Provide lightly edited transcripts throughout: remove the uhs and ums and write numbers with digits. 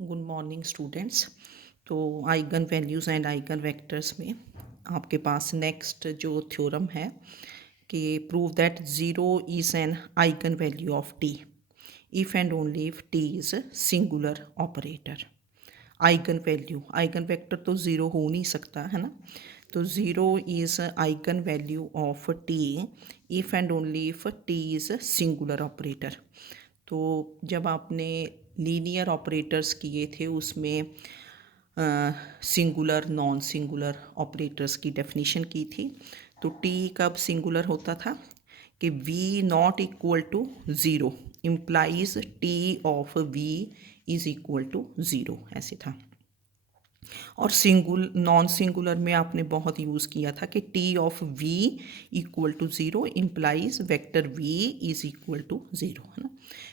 Good morning students. तो eigenvalues and eigenvectors में आपके पास नेक्स्ट जो थ्योरम है कि prove that zero is an eigenvalue of T if and only if T is singular operator. Eigenvector तो zero हो नहीं सकता है ना। तो zero is eigenvalue of T if and only if T is singular operator. तो जब आपने लीनियर ऑपरेटर्स किए थे उसमें सिंगुलर नॉन सिंगुलर ऑपरेटर्स की डेफिनेशन की थी। तो टी कब सिंगुलर होता था कि V not equal to zero implies T of V is equal to zero, ऐसे था। और नॉन सिंगुलर में आपने बहुत यूज़ किया था कि T of V equal to zero implies vector V is equal to zero, है ना।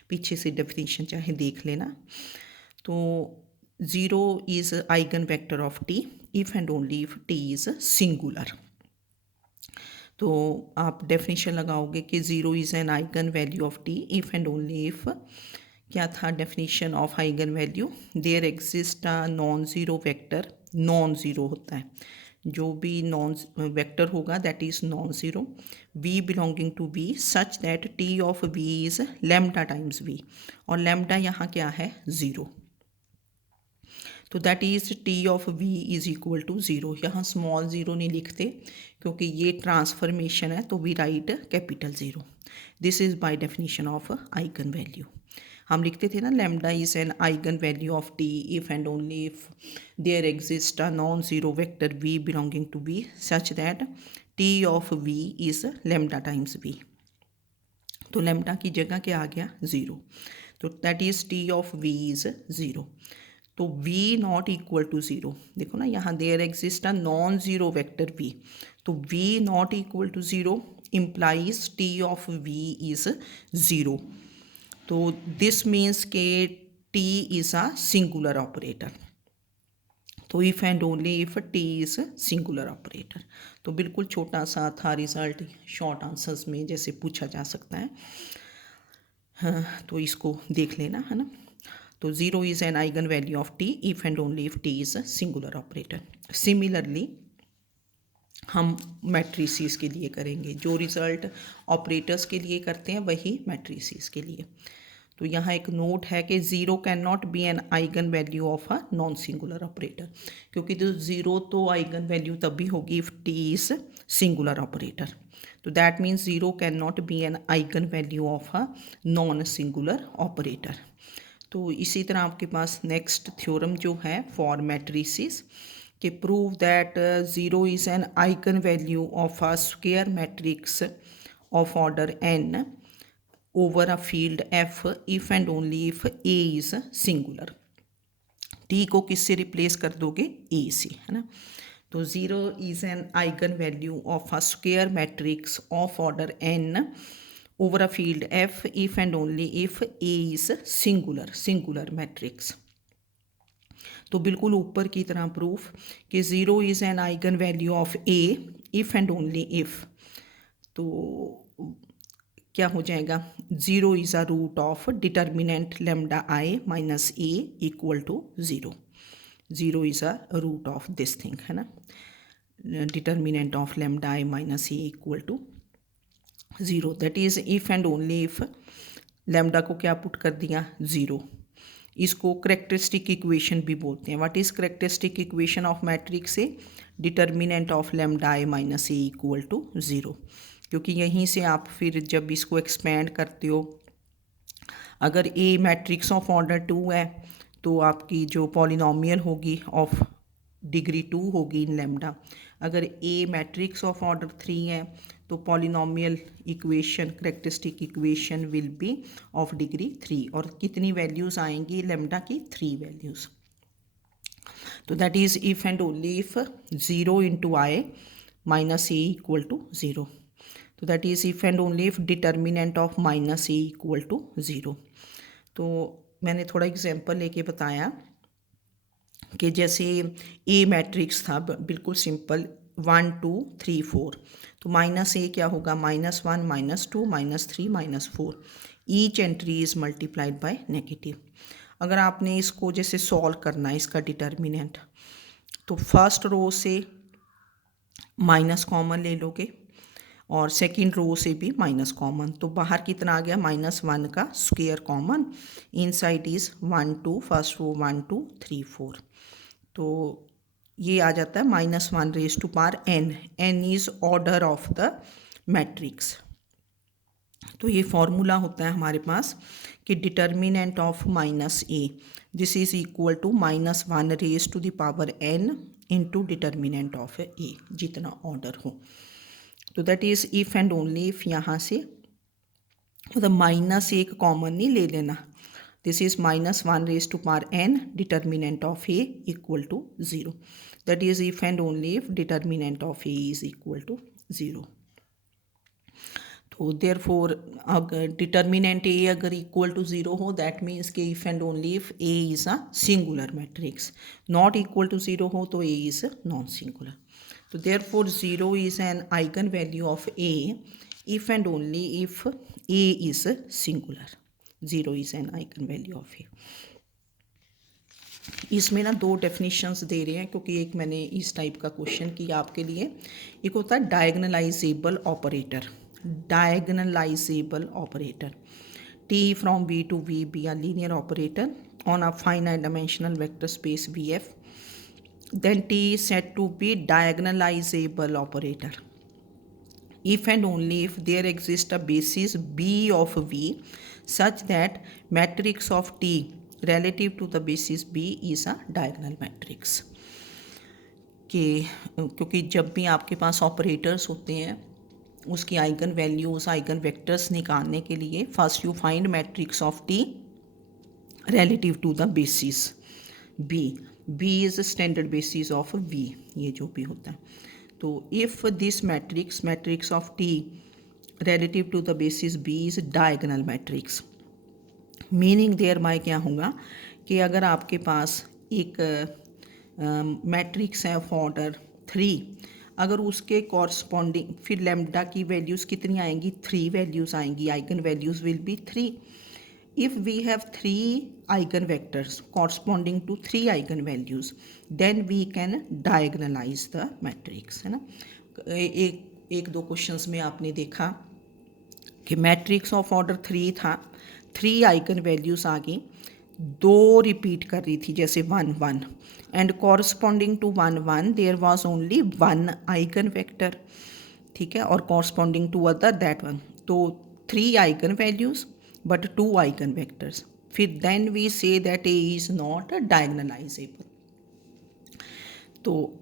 पीछे से डेफिनेशन चाहे देख लेना। तो zero is eigenvector of T if and only if T is singular. तो आप डेफिनेशन लगाओगे कि zero is an eigenvalue of T if and only if, क्या था definition of eigenvalue, there exist a non zero vector. Non zero होता है जो भी नॉन वेक्टर होगा that is non zero, V belonging to V such that T of V is lambda times V, और lambda यहाँ क्या है zero. तो that is T of V is equal to zero. यहाँ स्मॉल ज़ीरो नहीं लिखते क्योंकि ये ट्रांसफॉर्मेशन है, तो we write capital zero. This is by definition of eigenvalue. हम लिखते थे ना lambda is an eigenvalue of T if and only if there exist a non zero vector V belonging to V such that T of V is lambda times V. तो lambda की जगह क्या आ गया zero, तो that is T of V is zero. तो v not equal to zero, देखो ना यहाँ there exist a non zero vector v, तो v not equal to zero implies t of v is zero. तो this means के t is a singular operator. तो if and only if T is singular operator. तो बिल्कुल छोटा सा था result, short answers में जैसे पूछा जा सकता है। हाँ, तो इसको देख लेना है ना। तो zero is an eigenvalue of T if and only if T is a singular operator. Similarly हम मैट्रिसेस के लिए करेंगे, जो रिज़ल्ट ऑपरेटर्स के लिए करते हैं वही मैट्रिसेस के लिए। तो यहाँ एक नोट है कि zero can not be an eigenvalue of a non singular operator, क्योंकि जो ज़ीरो तो आइगन वैल्यू तभी होगी if T is singular operator. तो that means zero can not be an eigenvalue of a non singular operator. तो इसी तरह आपके पास नेक्स्ट थ्योरम जो है फॉर मैट्रिसेस कि prove that zero is an eigenvalue of a square matrix of order n over a field f if and only if a is singular. t को किससे रिप्लेस कर दोगे a से, है ना। तो zero is an eigenvalue of a square matrix of order n over a field f if and only if a is singular matrix. तो बिल्कुल ऊपर की तरह प्रूफ कि zero is an eigenvalue of a if and only if, तो क्या हो जाएगा zero is a root of determinant lambda I minus A equal to zero. Zero is a root of this thing, है ना। Determinant of lambda I minus A equal to zero, that is if and only if lambda को क्या put कर दिया zero. इसको characteristic equation भी बोलते हैं। What is characteristic equation of matrix A, determinant of lambda I minus A equal to zero, क्योंकि यहीं से आप फिर जब इसको एक्सपेंड करते हो, अगर A matrix of order to है तो आपकी जो पॉलिनोमियल होगी ऑफ डिग्री टू होगी इन लेमडा। अगर A matrix of order three है तो polynomial equation characteristic equation will be of degree three, और कितनी वैल्यूज़ आएंगी लेमडा की थ्री वैल्यूज़। तो that is if and only if zero into I minus A equal to zero, तो that is if and only if determinant of minus A equal to zero. तो मैंने थोड़ा example लेके बताया कि जैसे ए मैट्रिक्स था बिल्कुल सिंपल 1 2 3 4, तो माइनस ए क्या होगा -1 -2 -3 -4, each entry is multiplied by negative. अगर आपने इसको जैसे सॉल्व करना है इसका डिटर्मिनेंट, तो फर्स्ट रो से माइनस कॉमन ले लोगे और सेकंड रो से भी माइनस कॉमन, तो बाहर कितना आ गया -1 का square common, inside is 1 2, first row 1 2 3 4, तो ये आ जाता है -1 raise to power n, n is order of the matrix. तो ये फॉर्मूला होता है हमारे पास कि determinant of -a this is equal to -1 raise to the power n into determinant of a, जितना ऑर्डर हो। तो that is if and only if, यहाँ से मतलब माइनस एक कॉमन नहीं ले लेना, this is -1 raise to power n, determinant of a equal to 0, that is if and only if determinant of a is equal to 0। तो देयरफॉर अगर डिटर्मिनेंट ए अगर इक्वल टू 0 हो, दैट मीन्स के if and only if A is a singular matrix, not equal to 0 हो तो A is non singular. तो therefore 0 is an eigenvalue of A if and only if A is singular, 0 is an eigenvalue of A. इसमें ना दो definitions दे रहे हैं, क्योंकि एक मैंने इस टाइप का क्वेश्चन किया आपके लिए। एक होता है diagonalisable operator, diagonalizable operator, T from V to V be a linear operator on a finite dimensional vector space VF, then T is said to be diagonalizable operator if and only if there exists a basis B of V such that matrix of T relative to the basis B is a diagonal matrix। कि क्योंकि जब भी आपके पास operators होते हैं उसकी eigen values, eigen vectors निकालने के लिए first you find matrix of T relative to the basis B, B is standard basis of V, ये जो भी होता है। तो if this matrix of T relative to the basis B is diagonal matrix, meaning thereby क्या होगा कि अगर आपके पास एक मैट्रिक्स है ऑफ ऑर्डर 3, अगर उसके कॉरस्पॉन्डिंग फिर लैम्डा की वैल्यूज़ कितनी आएंगी, 3 वैल्यूज़ आएंगी, eigenvalues will be 3। If we have 3 eigenvectors corresponding to 3 eigenvalues, then we can diagonalize the matrix, है ना। एक दो क्वेश्चंस में आपने देखा कि मैट्रिक्स ऑफ ऑर्डर 3 था, 3 आइगन वैल्यूज़ आ गई, 2 रिपीट कर रही थी जैसे 1 1, and corresponding to 1 1 there was only 1 eigenvector, ठीक है, और corresponding to other that one, तो 3 eigenvalues but 2 eigenvectors, फिर then we say that A is not diagonalizable. तो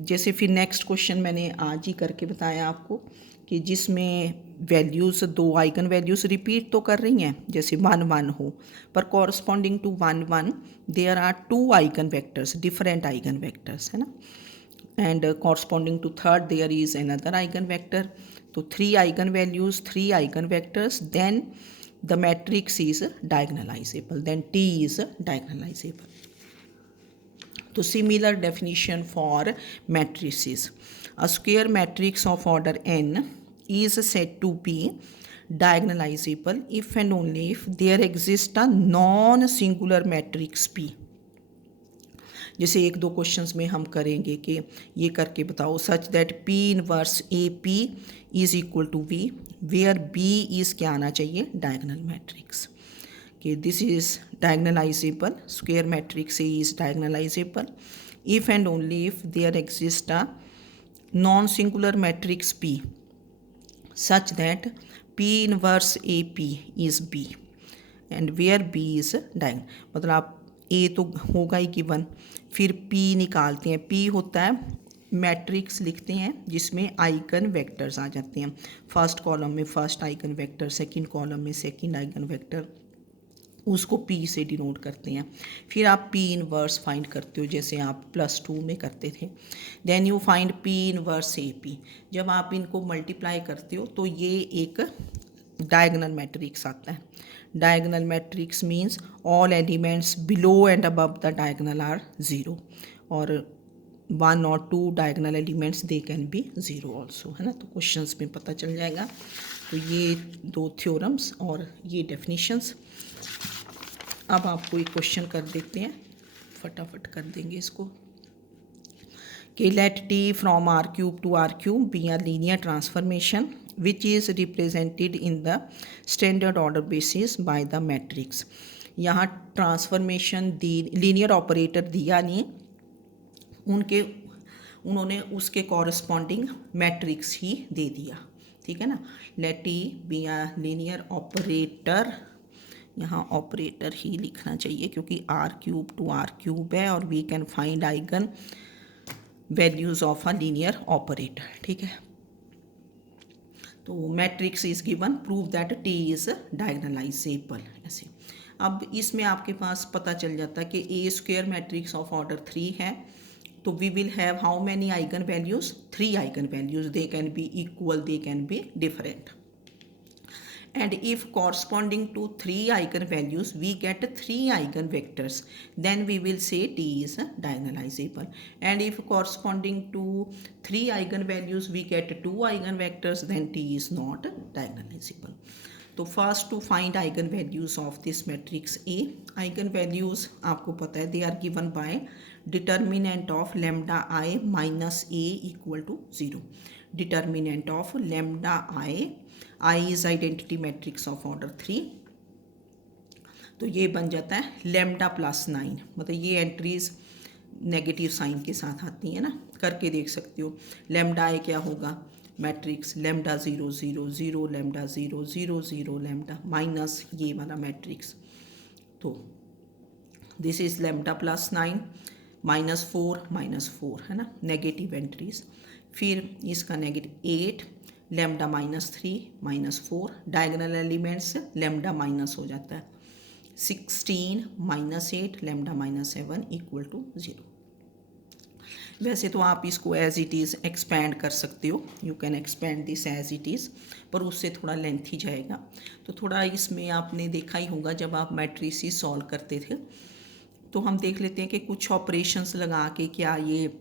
जैसे फिर नेक्स्ट क्वेश्चन मैंने आज ही करके बताया आपको कि जिसमें वैल्यूज़ 2 आइगन वैल्यूज़ रिपीट तो कर रही हैं जैसे 1 1 हो, पर corresponding to 1 1 there are 2 eigenvectors, different eigenvectors, है ना, and corresponding to third there is another eigenvector. तो 3 eigenvalues, 3 eigenvectors, then the matrix is diagonalizable, then T is diagonalizable. तो similar definition for matrices, a square matrix of order n is said to be diagonalizable if and only if there exists a non-singular matrix P। जैसे एक दो questions में हम करेंगे कि ये करके बताओ such that P inverse A P is equal to V, where B is क्या आना चाहिए, डायगोनल मैट्रिक्स, कि this is diagonalizable, square matrix A is diagonalizable if and only if there exists a non-singular matrix P such that P inverse AP is B and where B is diagonal, मतलब आप A तो होगा ही given, फिर P निकालते हैं, P होता है matrix लिखते हैं जिसमें आइगन वेक्टर्स आ जाते हैं, फर्स्ट कॉलम में first eigen vector, second column में सेकंड आइगन वेक्टर, उसको P से डिनोट करते हैं। फिर आप P इनवर्स फाइंड करते हो जैसे आप +2 में करते थे, then you find P inverse AP। जब आप इनको मल्टीप्लाई करते हो तो ये एक डायगोनल मैट्रिक्स आता है। Diagonal matrix means all elements below and above the diagonal are 0, और 1 और 2 diagonal elements they can be 0 also, है ना। तो क्वेश्चंस में पता चल जाएगा। तो ये 2 थ्योरम्स और ये डेफिनेशंस। अब आपको एक क्वेश्चन कर देते हैं, फटाफट कर देंगे इसको कि let T from R cube to R cube be a linear transformation which is represented in the standard order basis by the matrix. यहाँ ट्रांसफॉर्मेशन दी, लीनियर ऑपरेटर दिया नहीं, उन्होंने उसके कॉरस्पॉन्डिंग मैट्रिक्स ही दे दिया, ठीक है ना। Let T be a linear operator, यहाँ ऑपरेटर ही लिखना चाहिए क्योंकि R cube to R cube है और we can find eigenvalues of a linear operator, ठीक है। तो matrix is given, prove that T is diagonalizable, ऐसे। अब इसमें आपके पास पता चल जाता है कि a square matrix of order 3 है, तो we will have how many eigenvalues, 3 eigenvalues, they can be equal, they can be different, and if corresponding to 3 eigenvalues we get 3 eigenvectors, then we will say T is diagonalizable, and if corresponding to 3 eigenvalues we get 2 eigenvectors, then T is not diagonalizable. तो first to find eigenvalues of this matrix A. Eigenvalues आपको पता है, they are given by determinant of lambda I minus A equal to 0। Determinant of lambda I is identity matrix of order 3, तो ये बन जाता है lambda plus 9, मतलब ये एंट्रीज नेगेटिव साइन के साथ आती हैं ना, करके देख सकते हो। लेमडा आई क्या होगा, matrix lambda 0 0 0 lambda 0 0 0 lambda minus ये वाला मैट्रिक्स, तो दिस इज लेमडा प्लस 9 -4 है ना, नेगेटिव एंट्रीज। फिर इसका negative 8 lambda -3 -4, diagonal elements lambda minus हो जाता है, 16 -8 लेमडा -7 इक्वल टू 0। वैसे तो आप इसको एज इट इज़ एक्सपैंड कर सकते हो, you can expand this as it is, पर उससे थोड़ा लेंथी जाएगा। तो थोड़ा इसमें आपने देखा ही होगा, जब आप मैट्रिसेस सॉल्व करते थे तो हम देख लेते हैं कि कुछ ऑपरेशंस लगा के क्या ये,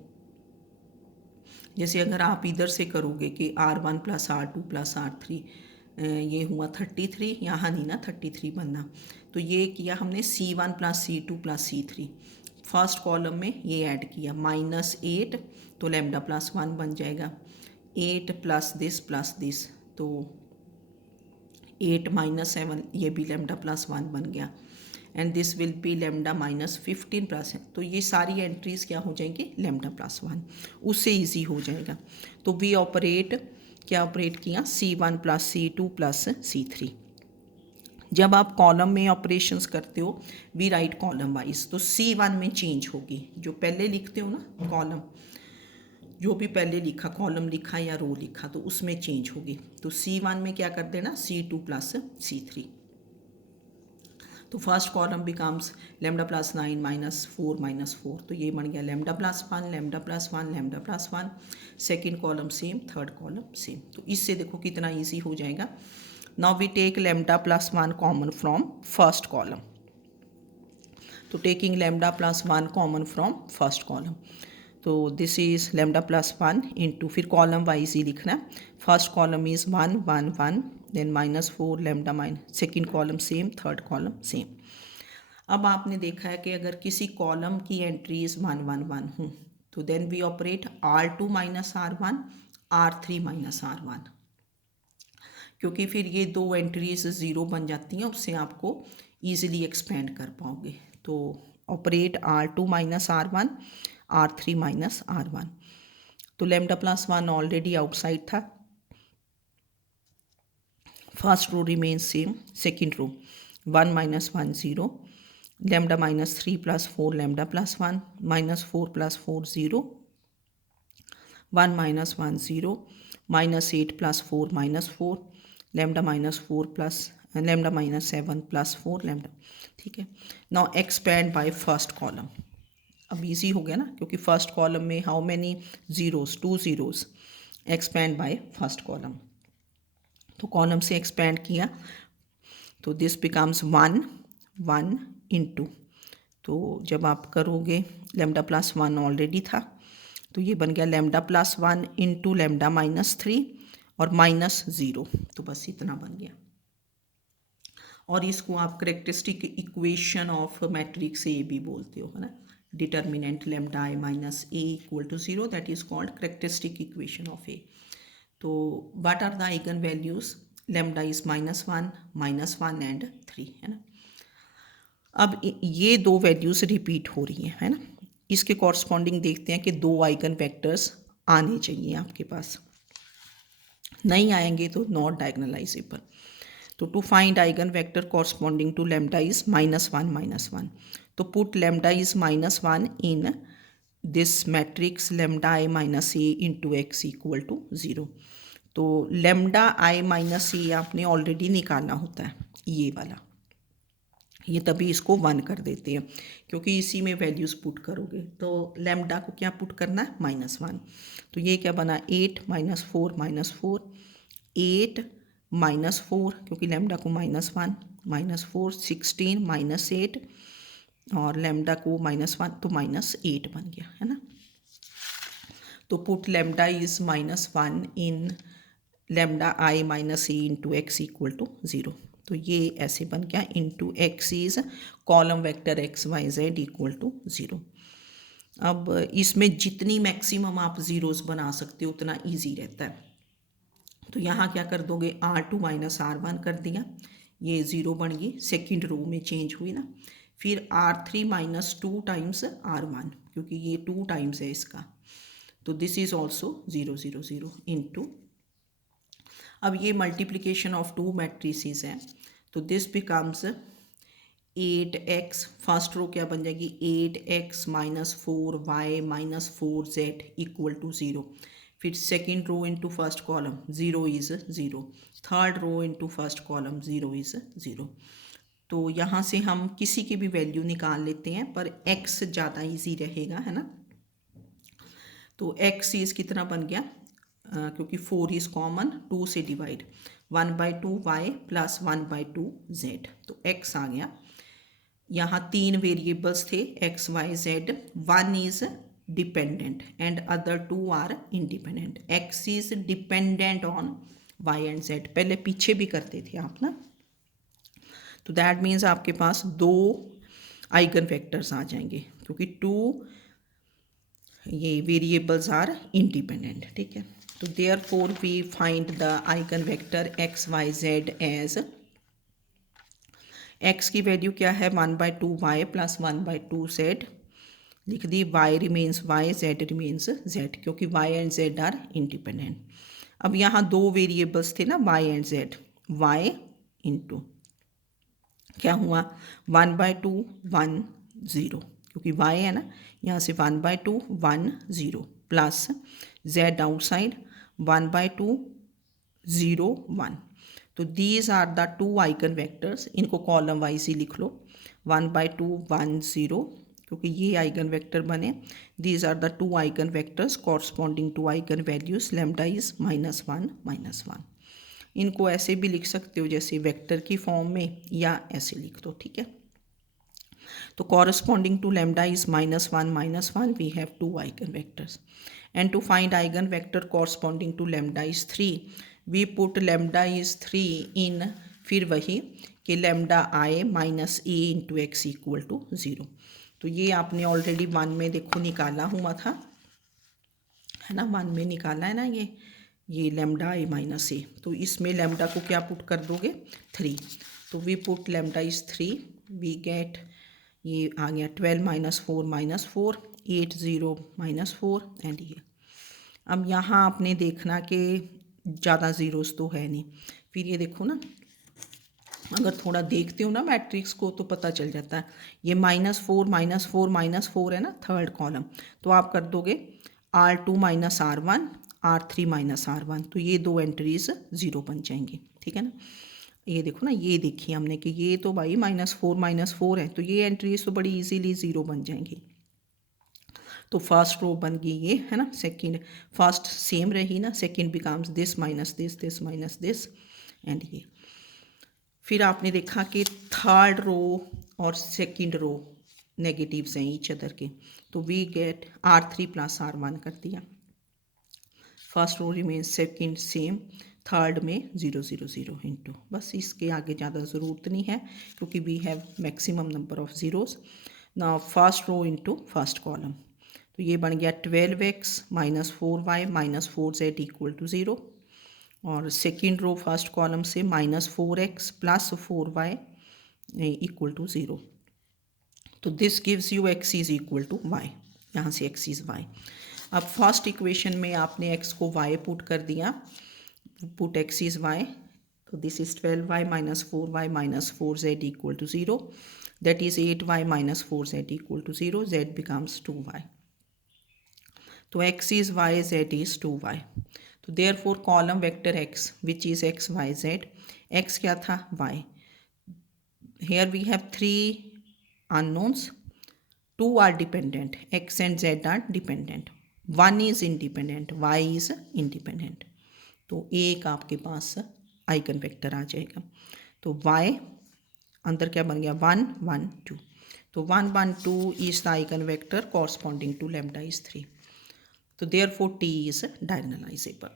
जैसे अगर आप इधर से करोगे कि R1 + R2 + R3, ये हुआ 33, यहाँ नहीं ना 33 बनना, तो ये किया हमने C1 + C2 + C3, first column में ये ऐड किया, -8 तो लेमडा प्लस 1 बन जाएगा, 8 + दिस, तो 8 - 7 ये भी लेमडा प्लस 1 बन गया, and this will be lambda -15 plus, तो ये सारी एंट्रीज क्या हो जाएंगी, लेमडा प्लस 1, उससे इजी हो जाएगा। तो वी ऑपरेट क्या ऑपरेट किया, C1 + C2 + C3। जब आप कॉलम में ऑपरेशंस करते हो वी राइट कॉलम वाइज, तो C1 में चेंज होगी, जो पहले लिखते हो ना कॉलम, जो भी पहले लिखा कॉलम लिखा या रो लिखा, तो उसमें चेंज होगी। तो C1 में क्या कर देना, C2 + C3, तो first column becomes lambda plus 9 -4 -4, तो ये बन गया lambda plus 1 lambda plus 1 lambda plus 1, second column same, third column same. तो इससे देखो कितना ईजी हो जाएगा। Now we take lambda plus 1 common from first column, तो taking lambda plus 1 common from first column, तो this is lambda plus 1 into, फिर column wise ही लिखना है, first column is 1 1 1, then -4 lambda second column same, third column same. अब आपने देखा है कि अगर किसी कॉलम की एंट्रीज 1 1 1 हो, तो then we operate R2 - R1 R3 - R1, क्योंकि फिर ये दो एंट्रीज 0 बन जाती हैं, उससे आपको ईजिली एक्सपेंड कर पाओगे। तो operate R2 - R1 R3 - R1, तो लेमडा प्लस 1 ऑलरेडी आउटसाइड था, first row remains same, second row 1 - 1 0, lambda -3 + 4 lambda plus 1, -4 + 4 0, 1 - 1 0, -8 + 4 -4, lambda -4 plus lambda -7 + 4 lambda, ठीक है। Now expand by first column, अब इजी हो गया ना, क्योंकि फर्स्ट कॉलम में how many zeros, 2 zeros, expand by first column, तो कॉलम से एक्सपैंड किया, तो दिस बिकम्स 1 1 इंटू, तो जब आप करोगे लेमडा प्लस 1 ऑलरेडी था, तो ये बन गया लेमडा प्लस 1 इंटू लेमडा -3 और -0, तो बस इतना बन गया। और इसको आप characteristic equation of matrix A भी बोलते हो, है ना। Determinant lambda I minus A equal to 0, that is called characteristic equation of A. तो what are the eigenvalues? Lambda is -1 and 3, है ना। अब ये दो वैल्यूज रिपीट हो रही हैं, है ना। इसके कॉरस्पॉन्डिंग देखते हैं कि दो आइगन वेक्टर्स आने चाहिए आपके पास, नहीं आएंगे तो नॉट डायगोनलाइजेबल। तो to find eigenvector corresponding to lambda is -1 तो put lambda is -1 in this matrix lambda I minus A into X equal to 0। तो लैम्डा आई माइनस ए आपने ऑलरेडी निकालना होता है, ये वाला, ये तभी इसको 1 कर देते हैं क्योंकि इसी में वैल्यूज़ पुट करोगे। तो लैम्डा को क्या पुट करना है? -1। तो ये क्या बना? 8 -4 -4 8 -4 क्योंकि लैम्डा को -1 -4 16 -8 और लैम्डा को -1 तो -8 बन गया, है ना। तो put lambda is -1 in lambda I minus A into X equal to 0। तो ये ऐसे बन गया into X is column vector X Y Z equal to 0। अब इसमें जितनी मैक्सिमम आप ज़ीरोज़ बना सकते हो उतना इजी रहता है। तो यहाँ क्या कर दोगे? R2 माइनस R1 कर दिया, ये 0 बन गई, सेकेंड रो में चेंज हुई ना। फिर R3 माइनस 2 टाइम्स R1 क्योंकि ये 2 टाइम्स है इसका, तो दिस इज ऑल्सो 0 0 0 इंटू। अब ये मल्टीप्लिकेशन ऑफ टू मैट्रिसेस हैं तो this becomes 8x, first row क्या बन जाएगी? 8x minus 4y minus 4z equal to 0। फिर second row into first column 0 is 0, third row into first column 0 is 0। तो यहाँ से हम किसी की भी वैल्यू निकाल लेते हैं पर x ज़्यादा इजी रहेगा, है ना। तो x इज़ कितना बन गया? क्योंकि 4 इज़ कॉमन, 2 से डिवाइड 1/2 y प्लस 1/2 z, तो x आ गया। यहाँ 3 वेरिएबल्स थे x y z, 1 is dependent and other 2 are independent. x is dependent on y and z, पहले पीछे भी करते थे आप ना। तो दैट मीन्स आपके पास 2 आइगन वेक्टर्स आ जाएंगे क्योंकि 2 ये वेरिएबल्स आर इंडिपेंडेंट, ठीक है। तो therefore we find the eigenvector X Y Z as, X की वैल्यू क्या है? 1/2 वाई प्लस 1/2 जेड लिख दी, Y remains Y, Z remains Z क्योंकि Y and Z are independent. अब यहाँ 2 वेरिएबल्स थे ना Y and Z, Y into क्या हुआ? 1/2 1 0 क्योंकि y है ना, यहाँ से 1/2 1 0 प्लस z आउटसाइड 1/2 0 1। तो these are the 2 eigenvectors, इनको कॉलम वाइज ही लिख लो, 1/2 1 0 क्योंकि ये आइगन वेक्टर बने। These are the 2 eigenvectors corresponding to eigenvalues lambda is -1 -1। इनको ऐसे भी लिख सकते हो जैसे वेक्टर की फॉर्म में, या ऐसे लिख दो, ठीक है। तो corresponding to lambda is -1 we have 2 eigenvectors, and to find eigenvector corresponding to lambda is 3 we put lambda is 3 in, फिर वही कि lambda I minus a into X equal to 0। तो ये आपने ऑलरेडी 1 में देखो निकाला हुआ था, है ना, 1 में निकाला है ना ये लैम्डा आई माइनस ए। तो इसमें लैम्डा को क्या पुट कर दोगे? 3। तो we put lambda is 3, we get ये आ गया 12 -4 -4 8 0 -4 एंड ये। अब यहाँ आपने देखना कि ज़्यादा ज़ीरोस तो है नहीं। फिर ये देखो ना, अगर थोड़ा देखते हो ना मैट्रिक्स को तो पता चल जाता है। ये -4 -4 -4 है ना थर्ड कॉलम, तो आप कर दोगे R2 minus R1 R3 minus R1, तो ये 2 एंट्रीज 0 बन जाएंगी, ठीक है ना। ये देखो ना, ये देखिए हमने कि ये तो भाई -4 -4 है, तो ये एंट्रीज तो बड़ी इजीली 0 बन जाएंगी। तो फर्स्ट रो बन गई ये, है ना। सेकंड, फर्स्ट सेम रही ना, second becomes this minus this minus this and ये। फिर आपने देखा कि थर्ड रो और सेकंड रो नेगेटिव्स हैं ईच अदर के, तो we get R3 plus R1 कर दिया। First row remains, second same, third में 0 0 0 इंटू, बस इसके आगे ज़्यादा ज़रूरत नहीं है क्योंकि we have maximum number of zeros. ना first row into first column, तो ये बन गया 12x minus 4y minus 4z equal to 0। और सेकेंड रो फर्स्ट कॉलम से -4x plus 4y equal to 0। तो this gives you x is equal to y, यहाँ से x इज़ y। अब फर्स्ट इक्वेशन में आपने x को y पुट कर दिया, पुट x इज़ y, तो this is 12y minus 4y minus 4z equal to 0, that is 8y minus 4z equal to 0, z becomes 2y। तो x is y, z is 2y। तो therefore column vector x which is x y z, x क्या था y, here we have 3 unknowns, 2 are dependent, x and z are dependent, 1 is independent, y is independent। तो एक आपके पास eigen vector आ जाएगा। तो y अंदर क्या बन गया 1 1 2, तो 1 1 2 is the eigen vector corresponding to lambda is 3। तो therefore T is diagonalizable,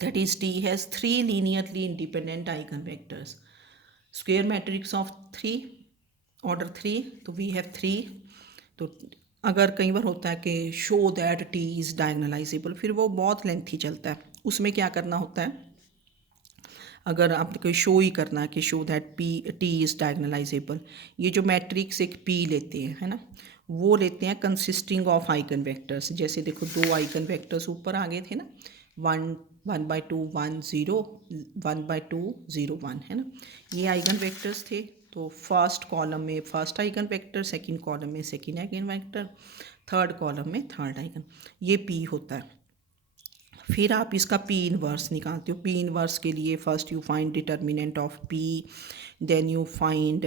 that is T has 3 linearly independent eigenvectors, square matrix of 3 order 3, तो वी हैव 3। तो अगर कई बार होता है कि show that T is diagonalisable, फिर वो बहुत लेंथी चलता है, उसमें क्या करना होता है, अगर आपने कोई शो ही करना है कि show that P T is diagonalisable, ये जो मैट्रिक्स एक पी लेते हैं है ना, वो लेते हैं कंसिस्टिंग ऑफ आइगन वेक्टर्स। जैसे देखो 2 आइगन वेक्टर्स ऊपर आ गए थे ना, 1 1/2 1 0 1/2 0 1 है ना, ये आइगन वेक्टर्स थे। तो फर्स्ट कॉलम में first eigen vector, second column में second eigen vector, third column में थर्ड आइगन, ये पी होता है। फिर आप इसका पी इनवर्स निकालते हो। पी इनवर्स के लिए first you find determinant of P, then you find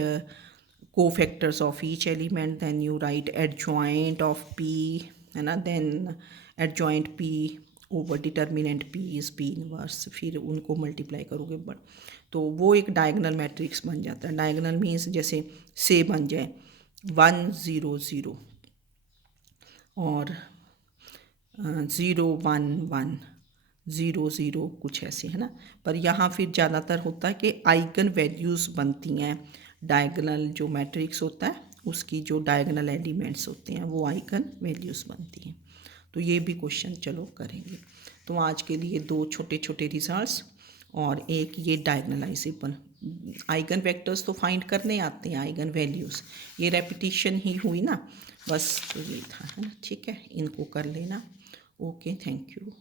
cofactors of each element, then you write adjoint of P, है ना, then adjoint P over determinant P is P inverse, फिर उनको multiply करोगे but तो वो एक डायगनल मैट्रिक्स बन जाता है। डायगनल मीन्स जैसे से बन जाए 1 0 0 और 0 1 1 0 0 कुछ ऐसे, है ना। पर यहाँ फिर ज़्यादातर होता है कि आइगन वैल्यूज़ बनती हैं, डायगनल जो मैट्रिक्स होता है उसकी जो डायगनल एलिमेंट्स होते हैं वो आइगन वैल्यूज़ बनती हैं। तो ये भी क्वेश्चन चलो करेंगे। तो आज के लिए 2 छोटे छोटे रिजल्ट्स और एक ये डायगनलाइजेबल आइगन वेक्टर्स तो फाइंड करने आते हैं, आइगन वैल्यूज़ ये रेपिटिशन ही हुई ना, बस तो ये था, है ना। ठीक है, इनको कर लेना। Okay, thank you.